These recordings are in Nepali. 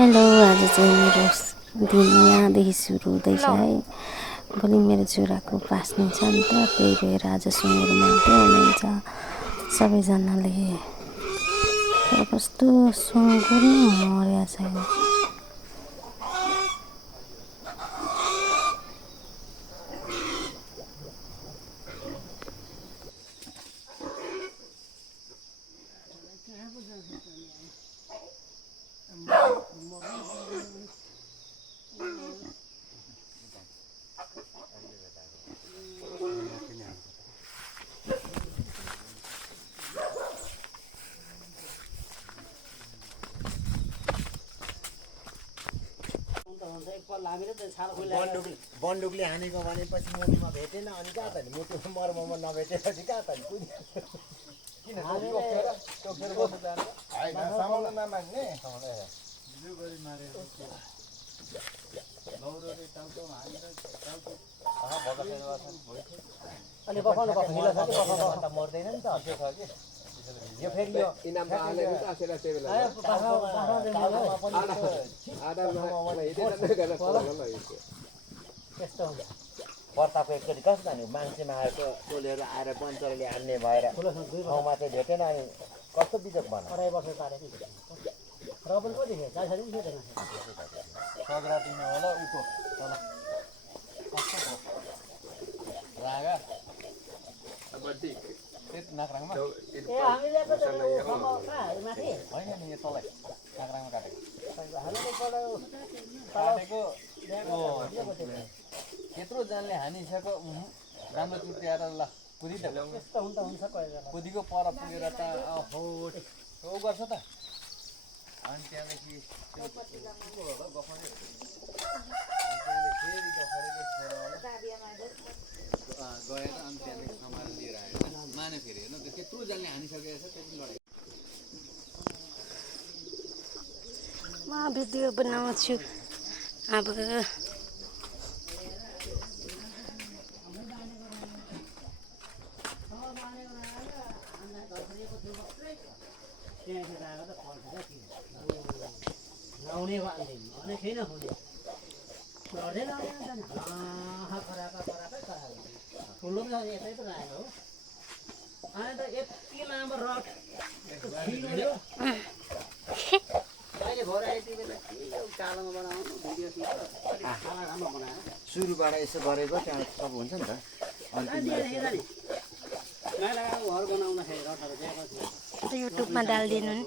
हेलो, आज चाहिँ मेरो दिन यहाँदेखि सुरु हुँदैछ है। भोलि मेरो छोराको पास्ने छ नि त, त्यही भएर आज सुँगुर मात्रै हुनुहुन्छ सबैजनाले। तर कस्तो सुँगुर नै मरेको छैन। बन्दुकले हानेको भनेपछि मुटुमा भेटेन, अनि कहाँ त नि मुटुमा मर्ममा नभेटेपछि कहाँ त नि किन मर्दैन नि त यो फेरि यो इनाममा हालेको त आसेला सेला त्यस्तो हुन्छ। पर्ताको एकचोटि कस्तो नि मान्छेमा आएको टोलेर आएर बन्चरले हान्ने भएर ठाउँमा चाहिँ भेटेन, अनि कस्तो बिजोग भन 2.5 वर्ष पारेको र पनि कति थियो 40 दिन थियो सग्रा दिनु होला उको तल कस्तो रागा बड्डी त्यति नाक्राङमा ए हामीले त माथि होइन नि यो तलै नाक्राङमा काटेको हामीले काटेको त्यत्रो जानले हानिसक्यो राम्रो चुट्याएर ल कुदी त त्यस्तो हुन्छ कुदीको पर पुगेर त हो उ गर्छ त अनि त्यहाँदेखि गएर अनि त्यहाँदेखि सामान लिएर आएर माने फेरि हेर्नु त्यो त्यत्रो जानले हानिसकेको छ त्यति लडाइ म भिडियो बनाउँछु अब। ठुलो पनि यतै त आएको हो अनि त यति लामो रड अहिले भएर यति बेला कालोमा बनाउनु भिडियो राम्रो बनायो सुरुबाट यसो गरेको त्यहाँ सब हुन्छ नि त घर बनाउँदाखेरि रडहरू दिएको थियो युट्युबमा डालिदिनु नि।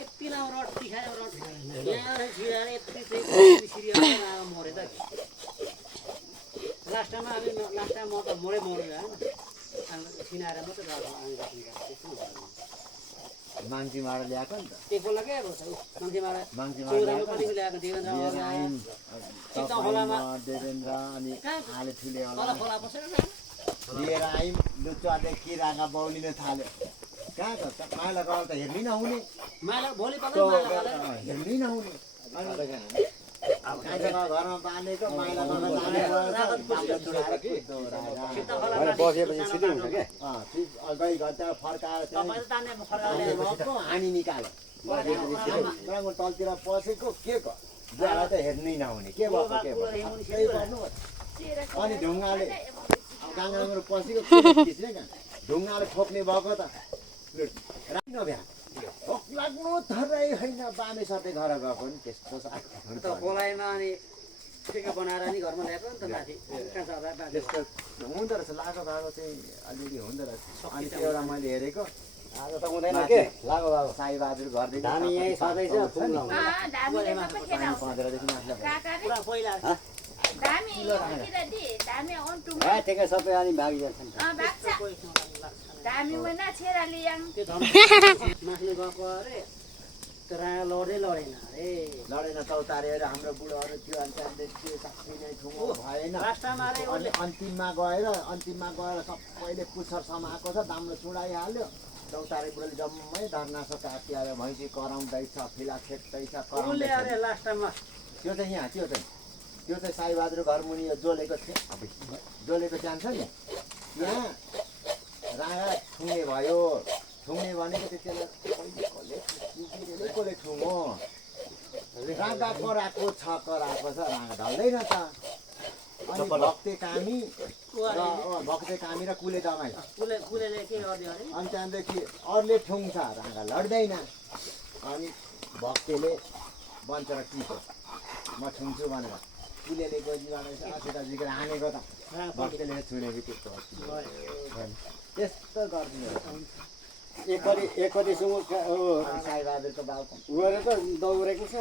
यति लामो रड तिखायो रड यहाँ छिराएर यति सिरियल मऱ्यो त लास्ट टाइममा हामी लास्ट टाइम म त मऱ्यो होइन सिनाएर मात्रै मान्छे मार ल्याएको नि त त्यो बोला के मान्छे मार ल्याएको देवेन्द्र अनि आले ठुले लिएर आयौँ लुच्चाले किराका बौलिन थाल्यो कहाँ त माइला गएर त हेर्नै नहुने हेर्नै नहुने घरमा बाँधेको माइला गई घर फर्काएर हानी निकाल्यो तलतिर पसेको के त हेर्नै नहुने के भयो अनि ढुङ्गाले गाङ्गामा पसेको ढुङ्गाले ठोक्ने भएको त नभ्या लाग्नु थरै होइन बामे सबै घर गएको नि त्यस्तो बोलाइमा अनि ठिका बनाएर नि घरमा ल्याएको नि त माथि त्यस्तो हुँदो रहेछ लागो भएको चाहिँ अलिअलि हुँदो रहेछ अनि त्यो एउटा मैले हेरेको आज त हुँदैन के लागो भएको साईबहादुर घरदेखि हामी यहीँ सधैँ ठिकै सबै अनि भागी जान्छन् माथि गएको अरे लडेन चौतारेर हाम्रो बुढोहरू थियो अनि त्यहाँदेखि साँच्चै नै ठुलो भएन अनि अन्तिममा गएर सबैले पुच्छर समाएको छ दाम्रो चुडाइहाल्यो चौतारे बुढोले जम्मै धर्नासो काटिहाल्यो भैँसी कराउँदैछ फिला खेप्दैछ त्यो चाहिँ यहाँ त्यो चाहिँ साईबहादुर घर मुनि जोलेको जान्छ नि यहाँ राँगा ठुङ्गे भयो ठुङ्ने भनेको त्यति बेला भएकोले छुमो रागा कराएको छ कराएको छ रागा ढल्दैन त अनि भक्ते कामी र कुले दमाई कुलेले के गर्दियो अरे अनि त्यहाँदेखि अरूले ठुङ्छ रागा लड्दैन अनि भक्तेले बन्छ र टिप्यो म छुन्छु भनेर कुलेले गोजीबाट असिता जिकेर हानेको त भक्तेले छुनेको त्यस्तो त्यस्तो गरिदिनु एकपट्टिसँग साईबहादुरको बाउ गएर त दौडेको छ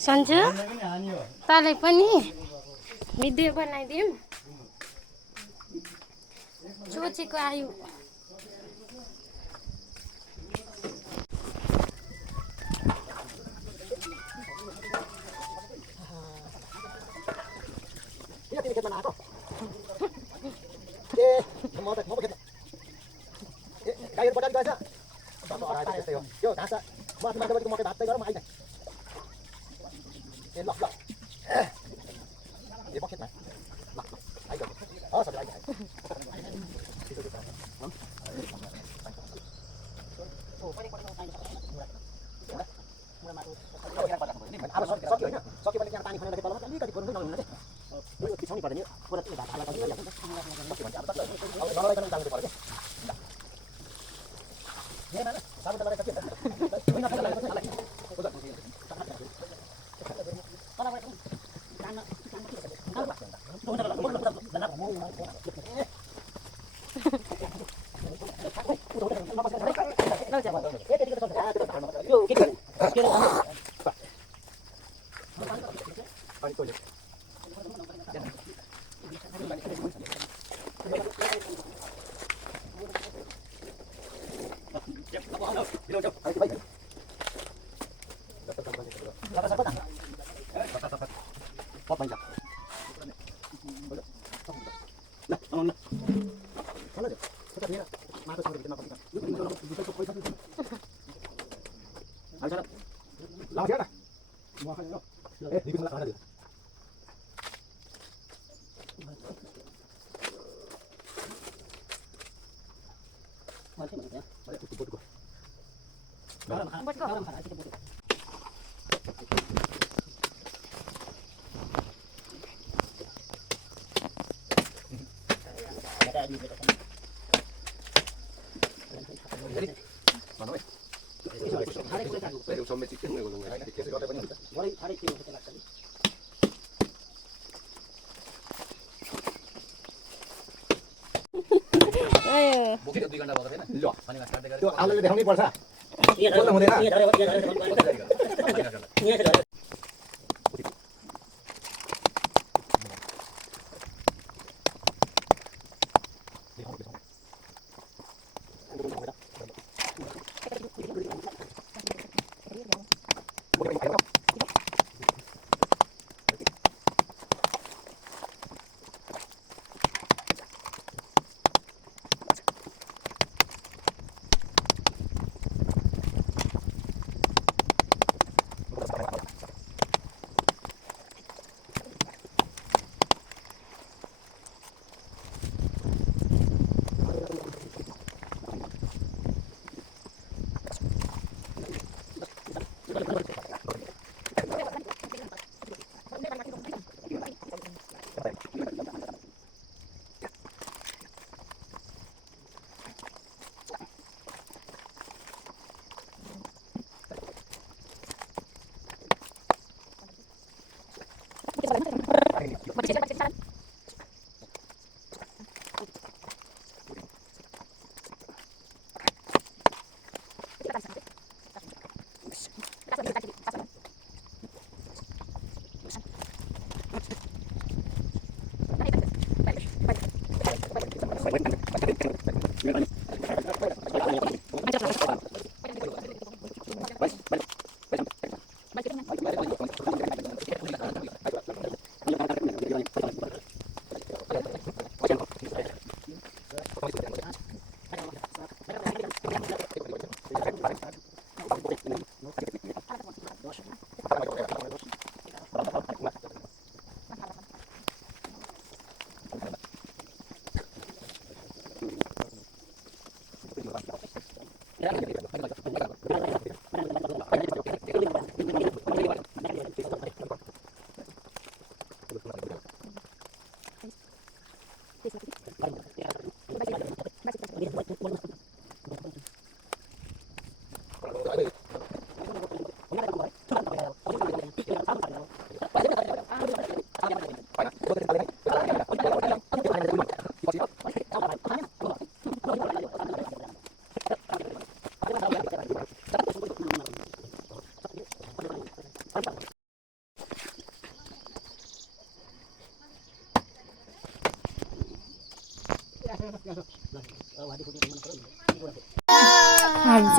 सन्जु तँलाई पनि भिडियो बनाइदिउँ सोचेको आयु गाईहरू पटाली गएछ त्यस्तै हो त्यो घाँस माथि माथिको मकै भात गरौँ आइज ए ल ल ए बखेतमा ल आइज हस् हजुर आइज अब सक्यो होइन सक्यो भने त्यहाँ पानी खनेर तल मात्रै अलिकति खोल्नु नहुनु चाहिँ यो पिछाउनु पर्दैन पुरा त्यो भात हाल्दा सक्यो भने अब नलगाइकन जानु पर्यो क्या साबुन त लगाइ त्यो आलुले देखाउनै पर्छ बोल्नु हुँदैन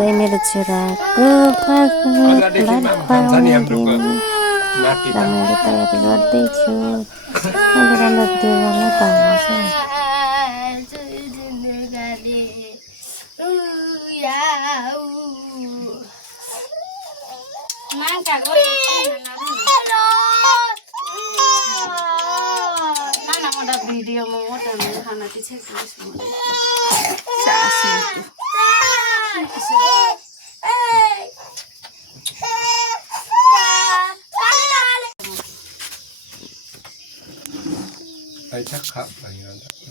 चाहिँ मेरो छोराको रमाइलो तयारी गर्दैछु राम्रो त्यो गर्न पाउनुहुन्छ भिडियो में खाना पीछे खा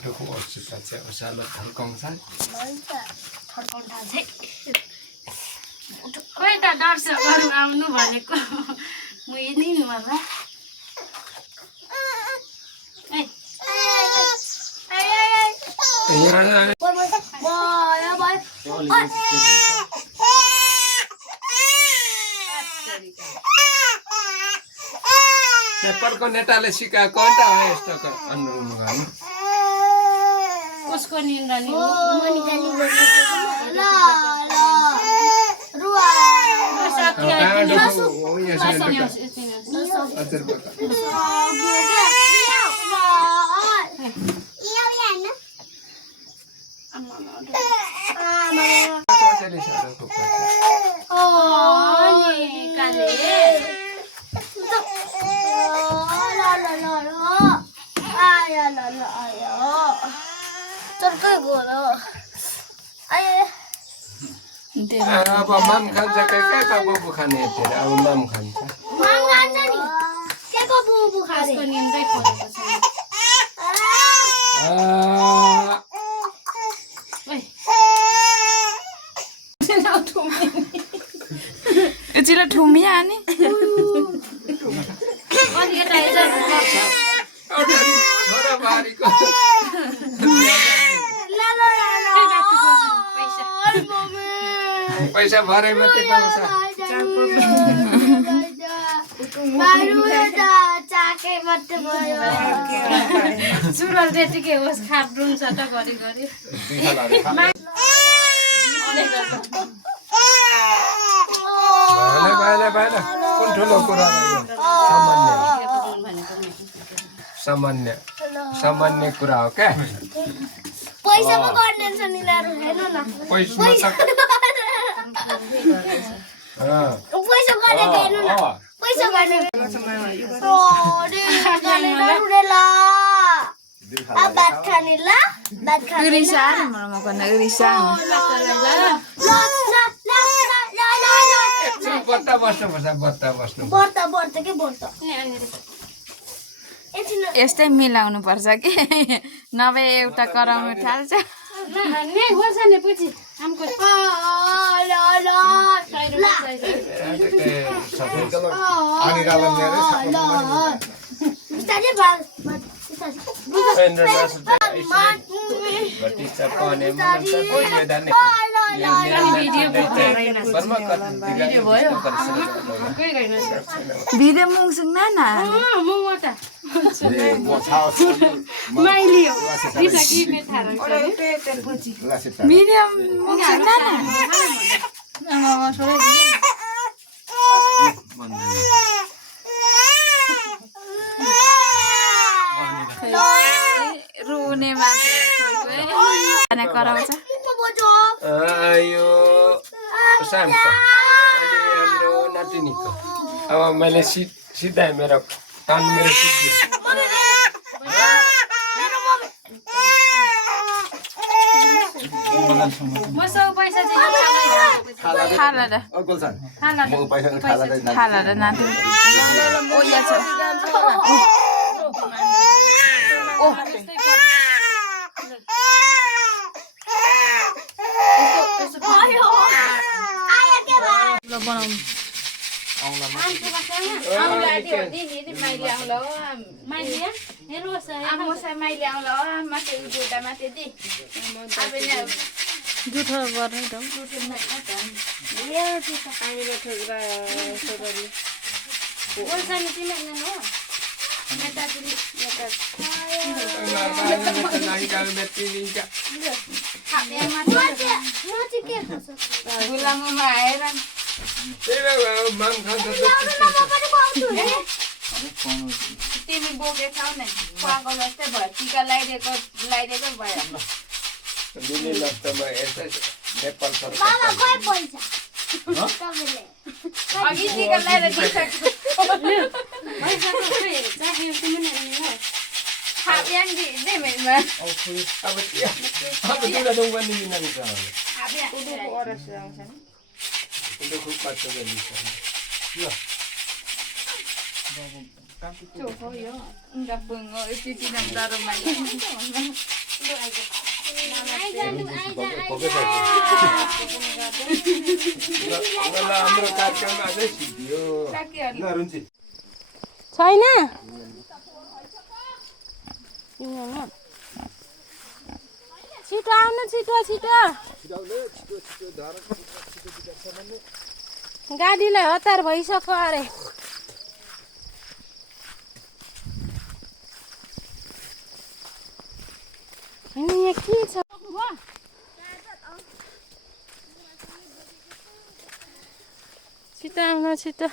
दुःख असिता चाहिँ उसालो थर्काउँछ खोइ त दर्शकहरू आउनु भनेको म यही नि होला पेपरको नेताले सिकाएको नि त यस्तो अनुरूप गर्नु उसको निन्द्रा नि अब माम खान्छ के का बुबु खाने हेरेर अब माम खान्छ उसको निन्द्रै खोलेको छ यतिलाई ठुमिया नि पैसा भरे मात्रै पाउँछ सुरल त्यतिकै होस् खाप्रुन्छ त घरि घरि भएन कुन ठुलो कुरा सामान्य सामान्य कुरा हो क्या पैसा पो गर्ने छ निलारु हेर्नु न पैसा गर्ने हेर्नु न पैसा गर्ने ओ रे गाने रुडेला अब भात खाने ल भात खाने उरिसा मरमा गर्न उरिसा बत्ता बस्नु बर्त के बर्त यस्तै मिलाउनु पर्छ कि नभए एउटा कराउनु थाल्छ भिडियो मुङसुङ नाना भिडियो मुङसुङ नाना रुने मान्छे कराउँछ यो सामको अनि हाम्रो नातिनीको अब मैले सिधाएँ मेरो कान मेरो सिद्धियो खाला र नाति जुठो गर्ने त गुलाममा आएर तिमी बोकेछौ नि खुवाको जस्तै भयो टिका लगाइदिएको भयो दिल्ली लप्चमा यसै नेपाल सरकार बाबा खोइ पैसा तपाईँले अघि टिका लगाएर दिइसक्यो अब तिमीलाई दौँ पनि मिलाउँछ उनीहरू खुब पाच्छ Enggak bungo, itu tidak taruh banyak. हाम्रो कार्यक्रममा अझै सिद्धियो छैन छिटो आउनु छिटो छिटो गाडीलाई हतार भइसक्यो अरे होइन यहाँ के छ छिटो आउनु छिटो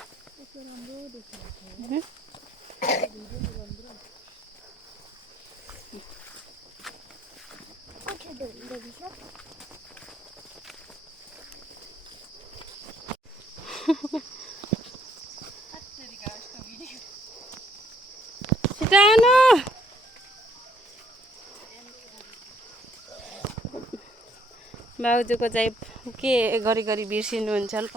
छिटो आउनु भाउजूको चाहिँ के घरि घरि बिर्सिनुहुन्छ ल